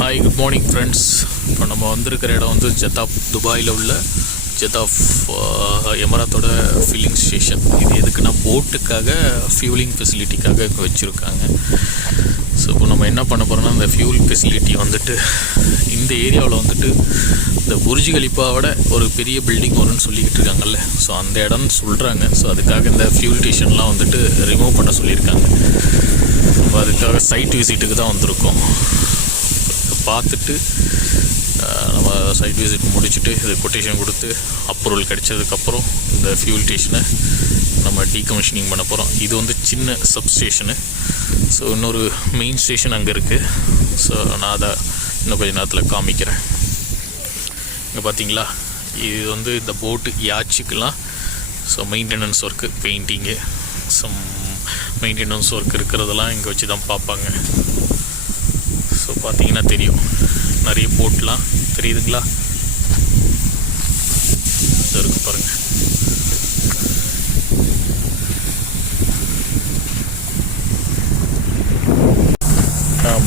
Hi, good morning friends. இப்போ நம்ம வந்திருக்கிற இடம் வந்து ஜெத்தாப், துபாயில் உள்ள ஜெத்தாப் எமராத்தோட ஃபில்லிங் ஸ்டேஷன். இது எதுக்குன்னா போட்டுக்காக ஃபியூலிங் ஃபெசிலிட்டிக்காக இங்கே வச்சுருக்காங்க. ஸோ இப்போ நம்ம என்ன பண்ண போகிறோம்னா, இந்த ஃபியூல் ஃபெசிலிட்டி வந்துட்டு இந்த ஏரியாவில் வந்துட்டு இந்த புர்ஜ் கலிஃபாவோட ஒரு பெரிய பில்டிங் வரும்னு சொல்லிக்கிட்டு இருக்காங்கல்ல, ஸோ அந்த இடம்னு சொல்கிறாங்க. ஸோ அதுக்காக இந்த ஃபியூல் ஸ்டேஷன்லாம் வந்துட்டு ரிமூவ் பண்ண சொல்லியிருக்காங்க. நம்ம அதுக்காக சைட் விசிட்டுக்கு தான் வந்திருக்கோம். பார்த்துட்டு நம்ம சைட் விசிட் முடிச்சுட்டு இது கொட்டேஷன் கொடுத்து அப்ரூவல் கிடைச்சதுக்கப்புறம் இந்த ஃபியூல் ஸ்டேஷனை நம்ம டீகமிஷனிங் பண்ண போகிறோம். இது வந்து சின்ன சப்ஸ்டேஷனு. ஸோ இன்னொரு மெயின் ஸ்டேஷன் அங்கே இருக்குது. ஸோ நான் அதை இன்னும் கொஞ்சம் நேரத்தில் காமிக்கிறேன். இங்கே பார்த்தீங்களா, இது வந்து இந்த போட்டு யாச்சுக்கெலாம் so maintenance work, painting, some maintenance work இருக்கிறதெல்லாம் இங்கே வச்சு தான் பார்ப்பாங்க. ஸோ பார்த்தீங்கன்னா தெரியும், நிறைய போட்லாம் தெரியுதுங்களா, இது இருக்குது பாருங்கள்.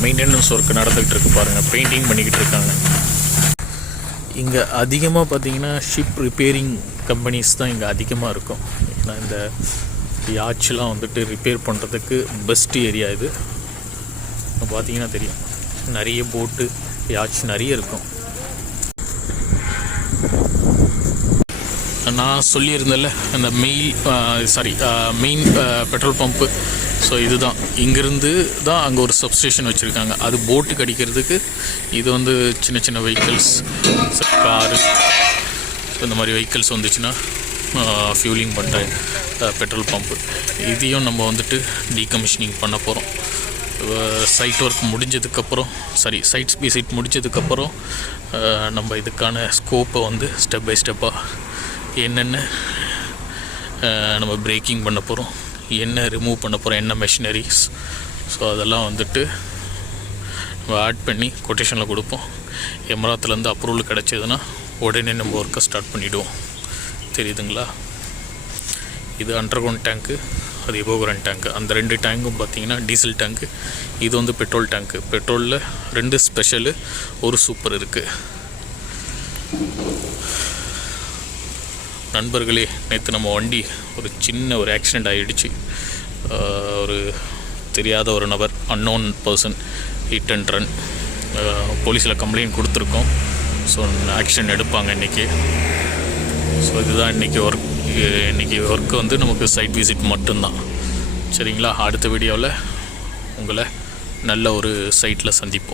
மெயின்டெனன்ஸ் ஒர்க் நடந்துக்கிட்டு இருக்கு பாருங்கள், பெயிண்டிங் பண்ணிக்கிட்டு இருக்காங்க. இங்கே அதிகமாக பார்த்தீங்கன்னா ஷிப் ரிப்பேரிங் கம்பெனிஸ் தான் இங்கே அதிகமாக இருக்கும். ஏன்னா இந்த யாட்ச்லாம் வந்துட்டு ரிப்பேர் பண்ணுறதுக்கு பெஸ்ட் ஏரியா இது. பார்த்தீங்கன்னா தெரியும், நிறைய போட்டு யாட்ச் நிறைய இருக்கும். நான் சொல்லியிருந்தேன்ல, அந்த மெயின் பெட்ரோல் பம்ப்பு. ஸோ இதுதான், இங்கேருந்து தான் அங்கே ஒரு சப்ஸ்டேஷன் வச்சுருக்காங்க. அது போட்டுக்கு அடிக்கிறதுக்கு. இது வந்து சின்ன சின்ன வெஹிக்கிள்ஸ், காரு, இந்த மாதிரி வெஹிக்கிள்ஸ் வந்துச்சுன்னா ஃபியூலிங் பண்ணுற பெட்ரோல் பம்ப்பு. இதையும் நம்ம வந்துட்டு டீகமிஷனிங் பண்ண போகிறோம். சைட் ஒர்க் முடிஞ்சதுக்கப்புறம், சைட் விசிட் முடிஞ்சதுக்கப்புறம் நம்ம இதுக்கான ஸ்கோப்பை வந்து ஸ்டெப் பை ஸ்டெப்பாக என்னென்ன நம்ம பிரேக்கிங் பண்ண போகிறோம், என்ன ரிமூவ் பண்ண போகிறோம், என்ன மெஷினரிஸ், ஸோ அதெல்லாம் வந்துட்டு நம்ம ஆட் பண்ணி கொட்டேஷனில் கொடுப்போம். எமராத்துலேருந்து அப்ரூவல் கிடச்சதுன்னா உடனே நம்ம ஒர்க்கை ஸ்டார்ட் பண்ணிவிடுவோம். தெரியுதுங்களா, இது அண்டர்கிரவுண்ட் டேங்க்கு, அது எபோகரன் டேங்க்கு. அந்த 2 டேங்க்கும் பார்த்தீங்கன்னா டீசல் டேங்க்கு. இது வந்து பெட்ரோல் டேங்க்கு. பெட்ரோலில் 2 ஸ்பெஷலு, ஒரு சூப்பர் இருக்குது. நண்பர்களே, நேற்று நம்ம வண்டி ஒரு சின்ன ஆக்சிடெண்ட் ஆகிடுச்சு. ஒரு தெரியாத ஒரு நபர், unknown person, hit and run. போலீஸில் கம்ப்ளைண்ட் கொடுத்துருக்கோம். ஸோ ஆக்ஷன் எடுப்பாங்க இன்றைக்கி. ஸோ இதுதான் இன்றைக்கி ஒர்க்கு வந்து நமக்கு சைட் விசிட் மட்டும்தான். சரிங்களா, அடுத்த வீடியோவில் உங்களை நல்ல ஒரு சைட்டில் சந்திப்போம்.